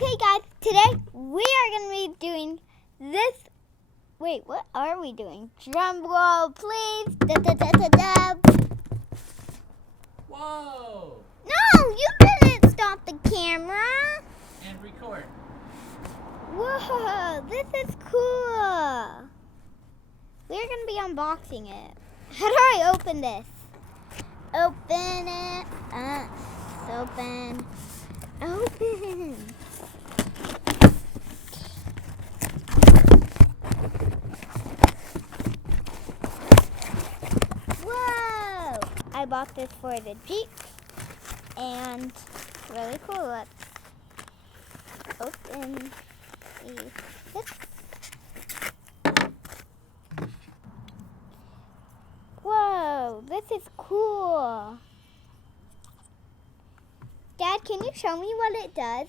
Okay guys, today we are going to be doing this. Wait, what are we doing? Drum roll, please. Da, da, da, da, da. Whoa! No, you didn't stop the camera. And record. Whoa, this is cool. We're going to be unboxing it. How do I open this? Open it. Open. Open. Whoa! I bought this for the Jeep, and it's really cool. Let's open this. Whoa, this is cool. Dad, can you show me what it does?